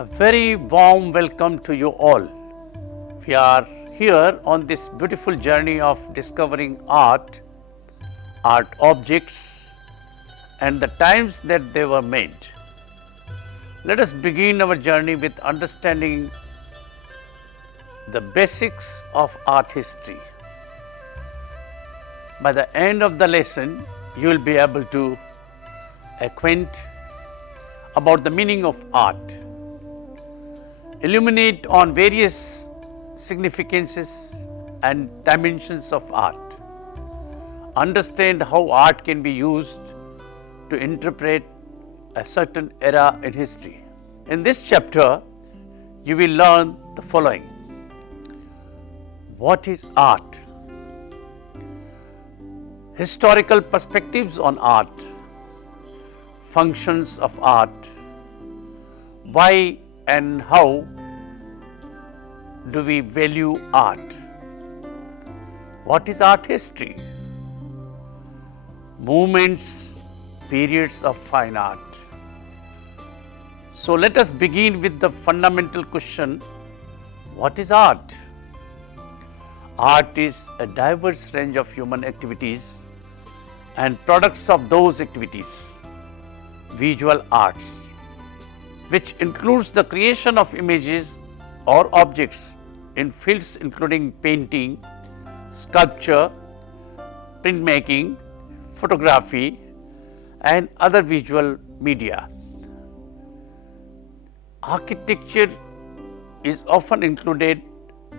A very warm welcome to you all. We are here on this beautiful journey of discovering art objects, and the times that they were made. Let us begin our journey with understanding the basics of art history. By the end of the lesson, you will be able to acquaint about the meaning of art, illuminate on various significances and dimensions of art, understand how art can be used to interpret a certain era in history. In this chapter, you will learn the following. What is art? Historical perspectives on art, functions of art, why and how do we value art? What is art history? Movements, periods of fine art. So let us begin with the fundamental question, what is art? Art is a diverse range of human activities and products of those activities, visual arts, which includes the creation of images or objects in fields including painting, sculpture, printmaking, photography, and other visual media. Architecture is often included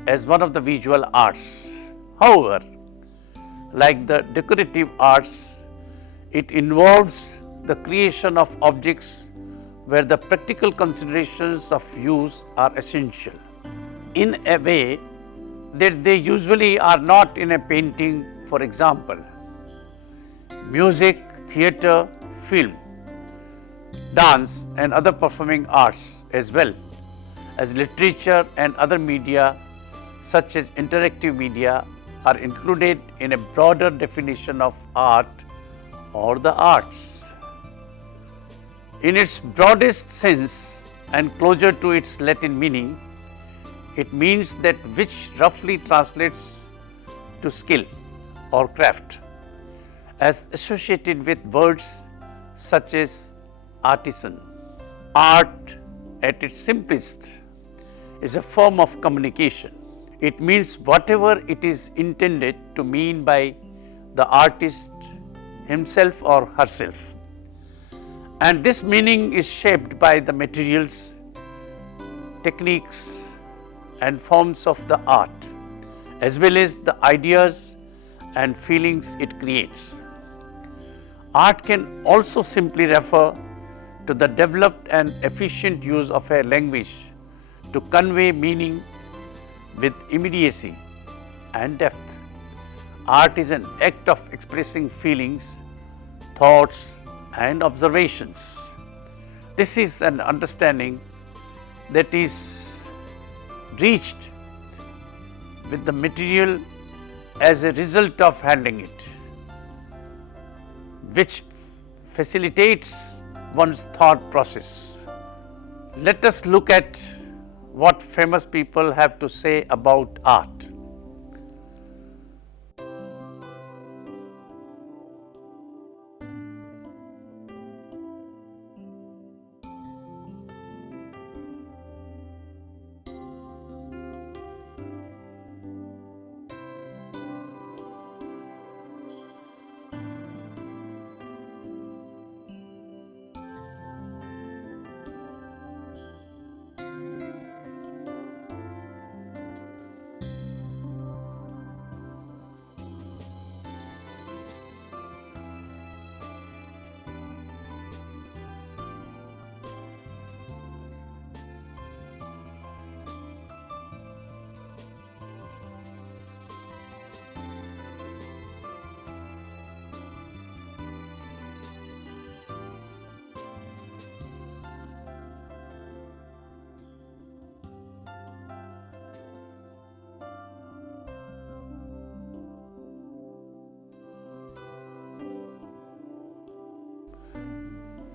as one of the visual arts. However, like the decorative arts, it involves the creation of objects where the practical considerations of use are essential, in a way that they usually are not in a painting. For example, music, theatre, film, dance and other performing arts, as well as literature and other media such as interactive media, are included in a broader definition of art or the arts. In its broadest sense and closer to its Latin meaning, it means that which roughly translates to skill or craft, as associated with words such as artisan. Art, at its simplest, is a form of communication. It means whatever it is intended to mean by the artist himself or herself. And this meaning is shaped by the materials, techniques and forms of the art, as well as the ideas and feelings it creates. Art can also simply refer to the developed and efficient use of a language to convey meaning with immediacy and depth. Art is an act of expressing feelings, thoughts and observations. This is an understanding that is reached with the material as a result of handling it, which facilitates one's thought process. Let us look at what famous people have to say about art.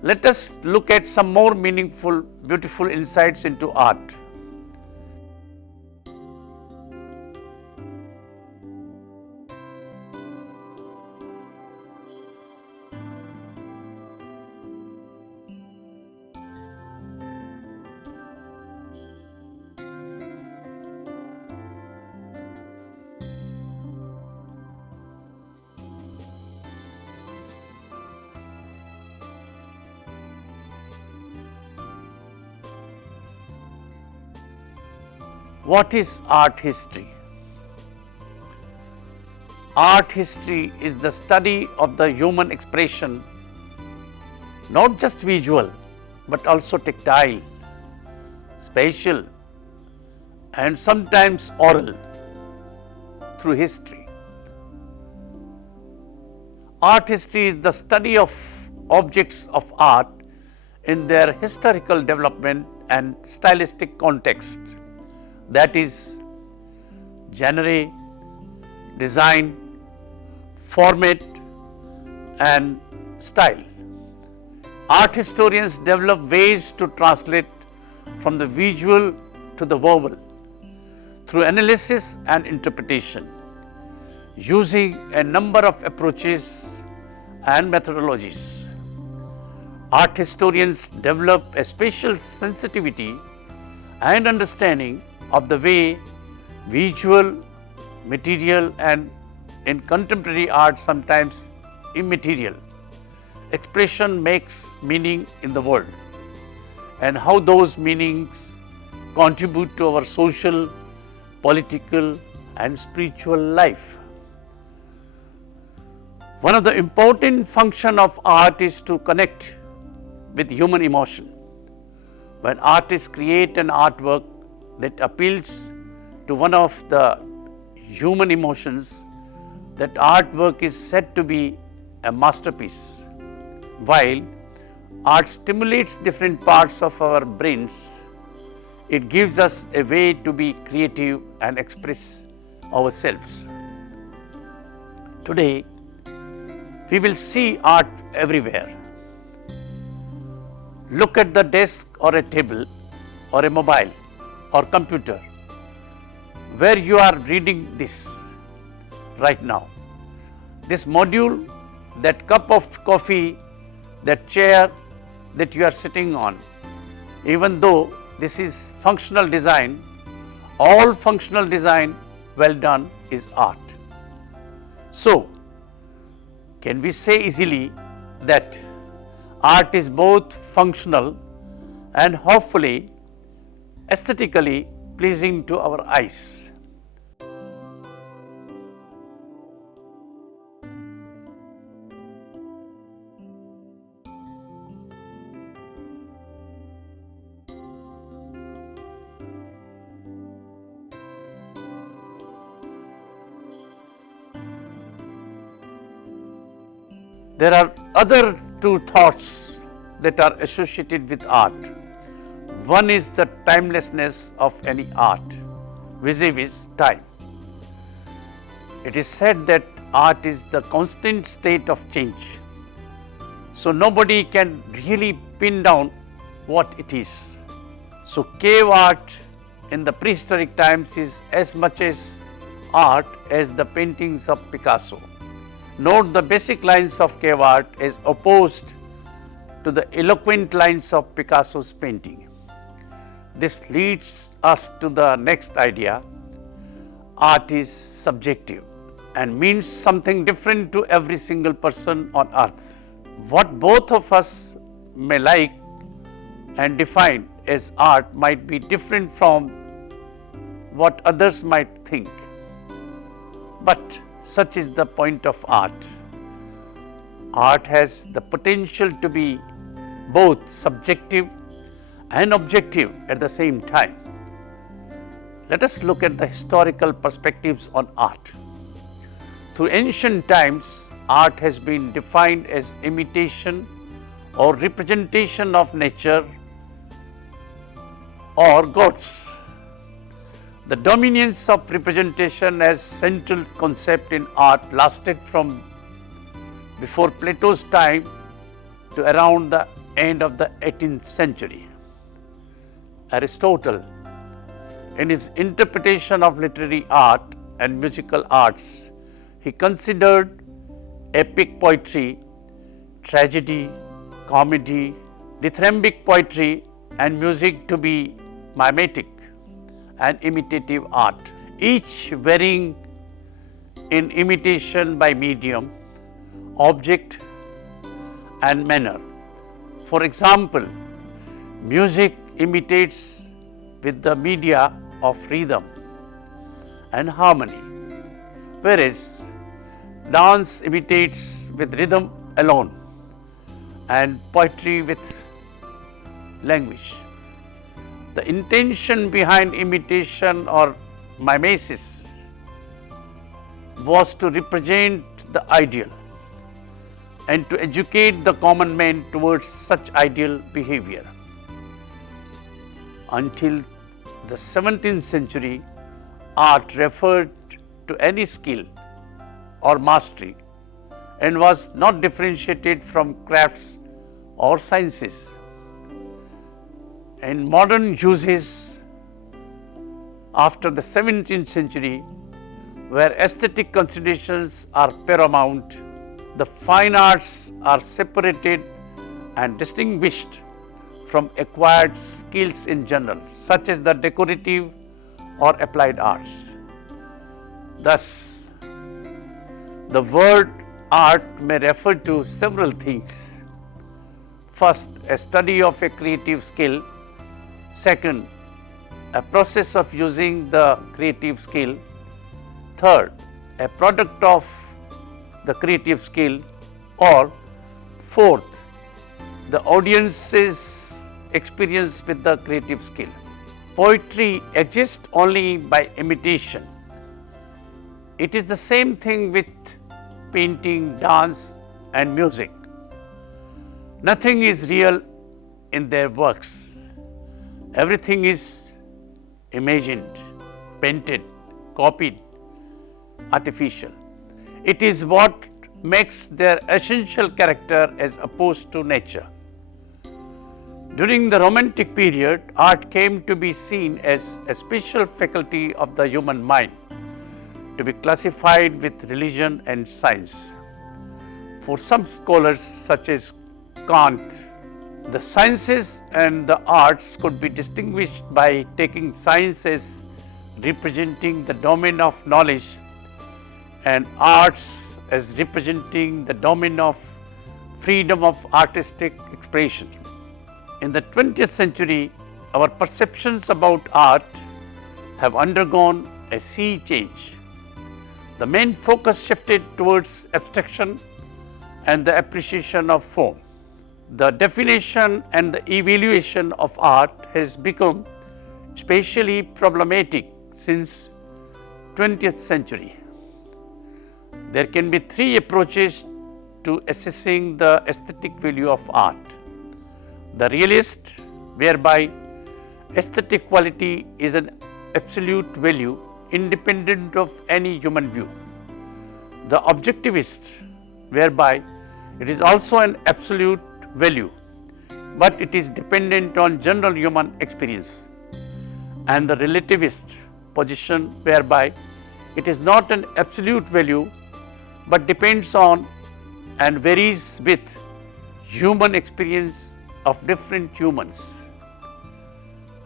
Let us look at some more meaningful, beautiful insights into art. What is art history? Art history is the study of the human expression, not just visual, but also tactile, spatial, and sometimes oral, through history. Art history is the study of objects of art in their historical development and stylistic context. That is, genre, design, format, and style. Art historians develop ways to translate from the visual to the verbal through analysis and interpretation, using a number of approaches and methodologies. Art historians develop a special sensitivity and understanding of the way visual, material, and in contemporary art sometimes immaterial expression makes meaning in the world, and how those meanings contribute to our social, political, and spiritual life. One of the important functions of art is to connect with human emotion. When artists create an artwork that appeals to one of the human emotions, that artwork is said to be a masterpiece. While art stimulates different parts of our brains, it gives us a way to be creative and express ourselves. Today, we will see art everywhere. Look at the desk or a table or a mobile or computer where you are reading this right now. This module, that cup of coffee, that chair that you are sitting on, even though this is functional design, all functional design well done is art. So, can we say easily that art is both functional and hopefully aesthetically pleasing to our eyes? There are other two thoughts that are associated with art. One is the timelessness of any art vis-a-vis time. It is said that art is the constant state of change. So nobody can really pin down what it is. So cave art in the prehistoric times is as much as art as the paintings of Picasso. Note the basic lines of cave art as opposed to the eloquent lines of Picasso's painting. This leads us to the next idea. Art is subjective and means something different to every single person on earth. What both of us may like and define as art might be different from what others might think. But such is the point of art. Art has the potential to be both subjective and objective at the same time. Let us look at the historical perspectives on art. Through ancient times, art has been defined as imitation or representation of nature or gods. The dominance of representation as central concept in art lasted from before Plato's time to around the end of the 18th century. Aristotle, in his interpretation of literary art and musical arts, he considered epic poetry, tragedy, comedy, dithyrambic poetry and music to be mimetic and imitative art, each varying in imitation by medium, object and manner. For example, music imitates with the media of rhythm and harmony, whereas dance imitates with rhythm alone and poetry with language. The intention behind imitation or mimesis was to represent the ideal and to educate the common man towards such ideal behavior. Until the 17th century, art referred to any skill or mastery and was not differentiated from crafts or sciences. In modern uses after the 17th century, where aesthetic considerations are paramount, the fine arts are separated and distinguished from acquired skills in general, such as the decorative or applied arts. Thus, the word art may refer to several things. First, a study of a creative skill. Second, a process of using the creative skill. Third, a product of the creative skill. Or fourth, the audience's experience with the creative skill. Poetry exists only by imitation. It is the same thing with painting, dance and music. Nothing is real in their works. Everything is imagined, painted, copied, artificial. It is what makes their essential character as opposed to nature. During the Romantic period, art came to be seen as a special faculty of the human mind, to be classified with religion and science. For some scholars such as Kant, the sciences and the arts could be distinguished by taking science as representing the domain of knowledge and arts as representing the domain of freedom of artistic expression. In the 20th century, our perceptions about art have undergone a sea change. The main focus shifted towards abstraction and the appreciation of form. The definition and the evaluation of art has become especially problematic since 20th century. There can be three approaches to assessing the aesthetic value of art. The realist, whereby aesthetic quality is an absolute value independent of any human view. The objectivist, whereby it is also an absolute value, but it is dependent on general human experience. And the relativist position, whereby it is not an absolute value, but depends on and varies with human experience of different humans.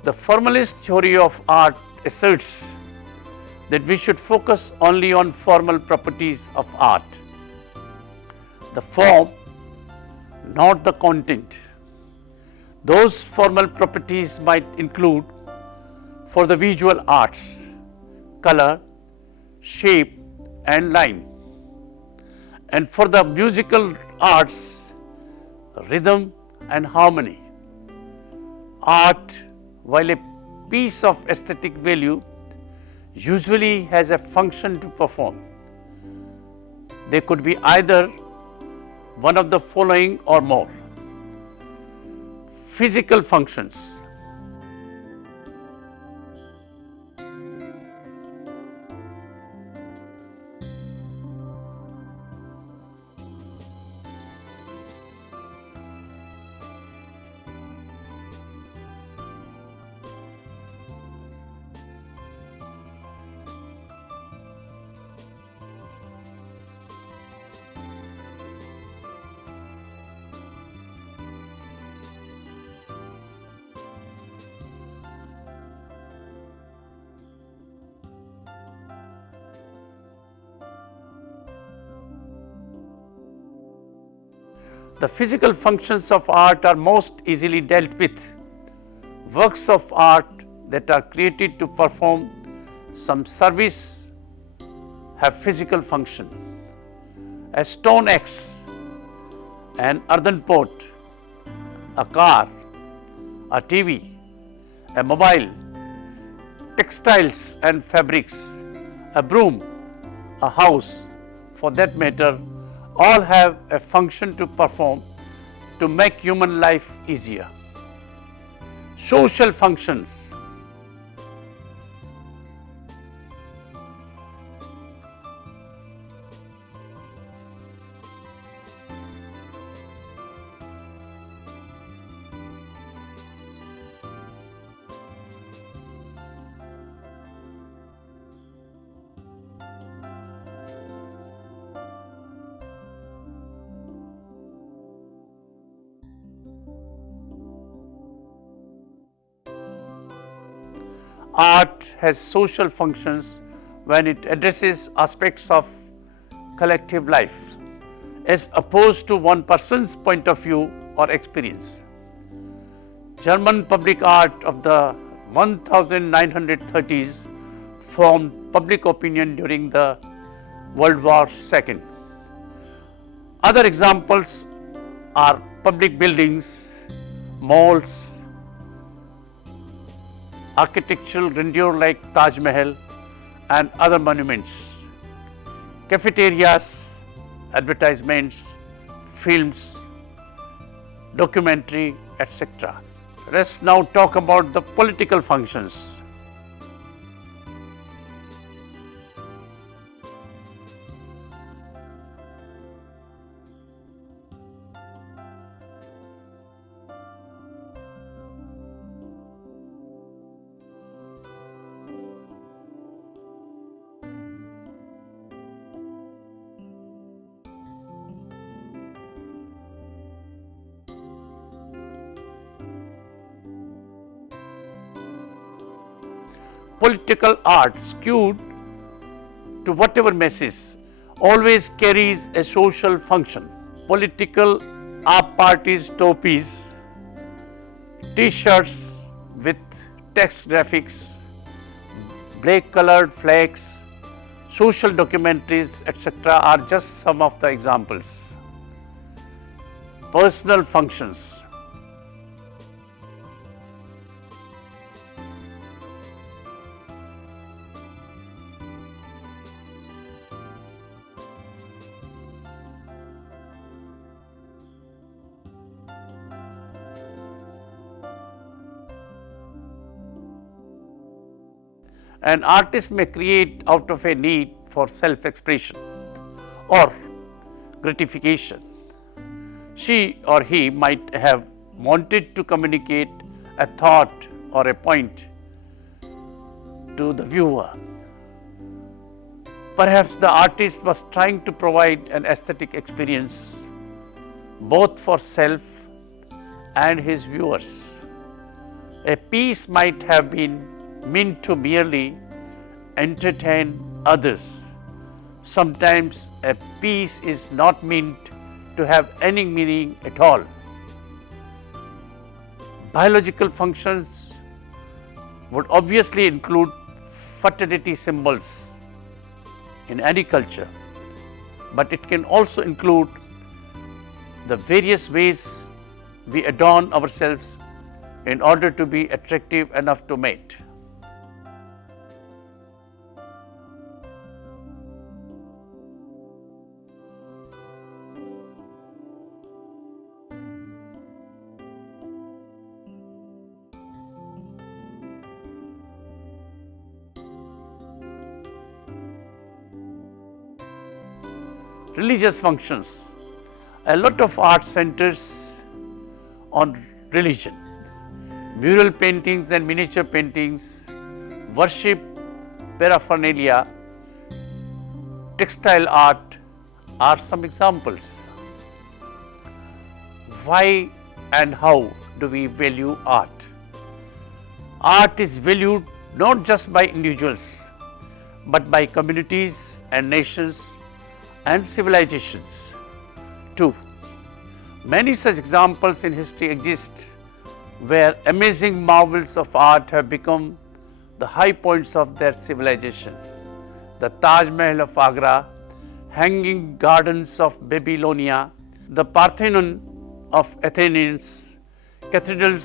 The formalist theory of art asserts that we should focus only on formal properties of art, the form, not the content. Those formal properties might include, for the visual arts, color, shape and line, and for the musical arts, rhythm and harmony. Art, while a piece of aesthetic value, usually has a function to perform. They could be either one of the following or more. Physical functions. The physical functions of art are most easily dealt with. Works of art that are created to perform some service have physical function. A stone axe, an earthen pot, a car, a TV, a mobile, textiles and fabrics, a broom, a house, for that matter, all have a function to perform to make human life easier. Social functions. Art has social functions when it addresses aspects of collective life as opposed to one person's point of view or experience. German public art of the 1930s formed public opinion during the World War II. Other examples are public buildings, malls, architectural grandeur like Taj Mahal and other monuments, cafeterias, advertisements, films, documentary, etc. Let's now talk about the political functions. Political art skewed to whatever message always carries a social function. Political art parties, topis, t-shirts with text graphics, black colored flags, social documentaries, etc. are just some of the examples. Personal functions. An artist may create out of a need for self-expression or gratification. She or he might have wanted to communicate a thought or a point to the viewer. Perhaps the artist was trying to provide an aesthetic experience both for self and his viewers. A piece might have been meant to merely entertain others. Sometimes a piece is not meant to have any meaning at all. Biological functions would obviously include fertility symbols in any culture, but it can also include the various ways we adorn ourselves in order to be attractive enough to mate. Religious functions. A lot of art centers on religion. Mural paintings and miniature paintings, worship paraphernalia, textile art are some examples. Why and how do we value art? Art is valued not just by individuals but by communities and nations and civilizations. 2. Many such examples in history exist where amazing marvels of art have become the high points of their civilization. The Taj Mahal of Agra, Hanging Gardens of Babylonia, the Parthenon of Athens, cathedrals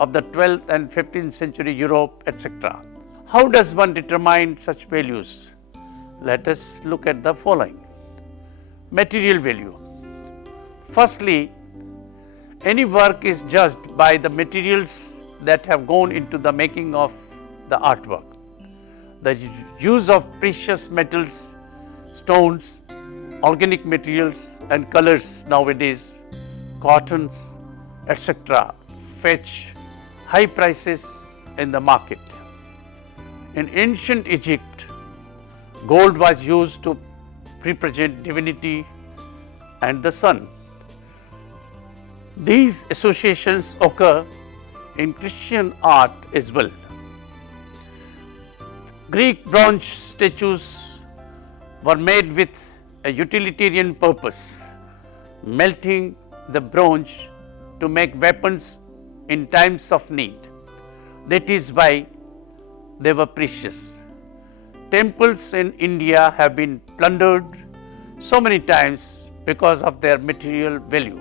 of the 12th and 15th century Europe, etc. How does one determine such values? Let us look at the following. Material value. Firstly, any work is judged by the materials that have gone into the making of the artwork. The use of precious metals, stones, organic materials and colors nowadays, cottons, etc. fetch high prices in the market. In ancient Egypt, gold was used to represent divinity and the sun. These associations occur in Christian art as well. Greek bronze statues were made with a utilitarian purpose, melting the bronze to make weapons in times of need. That is why they were precious. Temples in India have been plundered so many times because of their material value.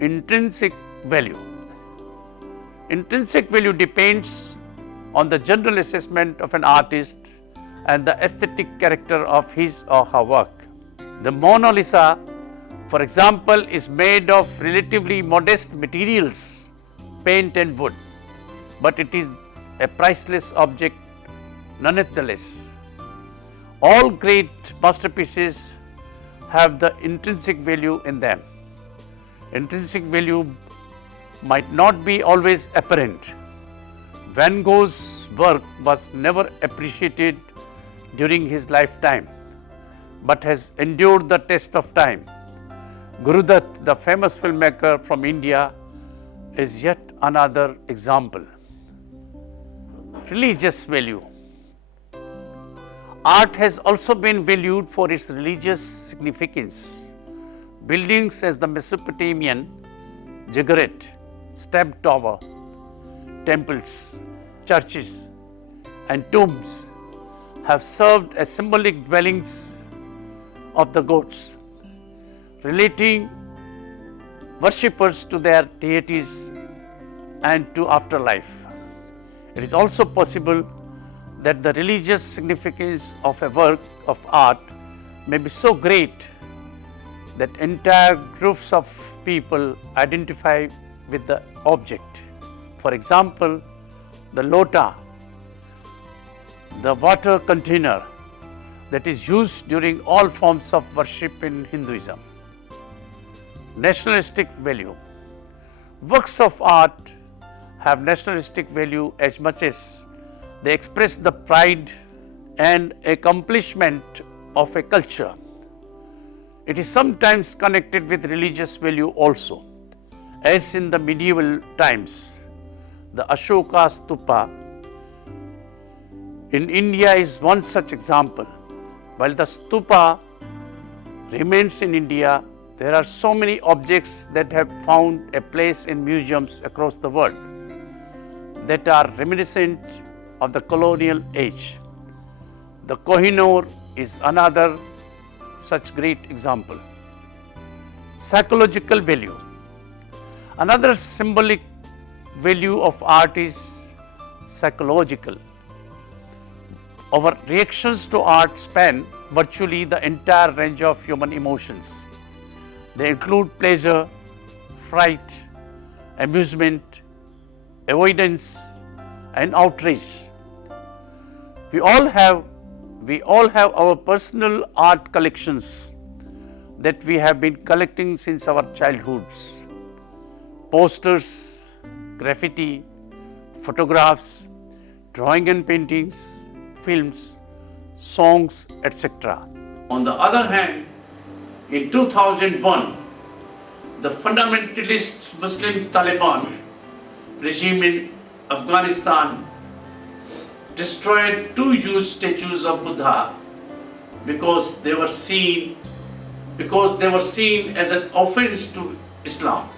Intrinsic value. Intrinsic value depends on the general assessment of an artist and the aesthetic character of his or her work. The Mona Lisa, for example, is made of relatively modest materials, paint and wood, but it is a priceless object nonetheless. All great masterpieces have the intrinsic value in them. Intrinsic value might not be always apparent. Van Gogh's work was never appreciated during his lifetime, but has endured the test of time. Gurudutt, the famous filmmaker from India, is yet another example. Religious value. Art has also been valued for its religious significance. Buildings as the Mesopotamian ziggurat, step tower, temples, churches and tombs have served as symbolic dwellings of the gods, relating worshippers to their deities and to afterlife. It is also possible that the religious significance of a work of art may be so great that entire groups of people identify with the object. For example, the lota, the water container that is used during all forms of worship in Hinduism. Nationalistic value. Works of art have nationalistic value as much as they express the pride and accomplishment of a culture. It is sometimes connected with religious value also, as in the medieval times. The Ashoka Stupa in India is one such example. While the stupa remains in India, there are so many objects that have found a place in museums across the world that are reminiscent of the colonial age. The Kohinoor is another such great example. Psychological value. Another symbolic value of art is psychological. Our reactions to art span virtually the entire range of human emotions. They include pleasure, fright, amusement, avoidance and outrage. We all have our personal art collections that we have been collecting since our childhoods. Posters, graffiti, photographs, drawing and paintings, films, songs, etc. On the other hand, in 2001, the fundamentalist Muslim Taliban regime in Afghanistan destroyed two huge statues of Buddha because they were seen because they were seen as an offense to Islam.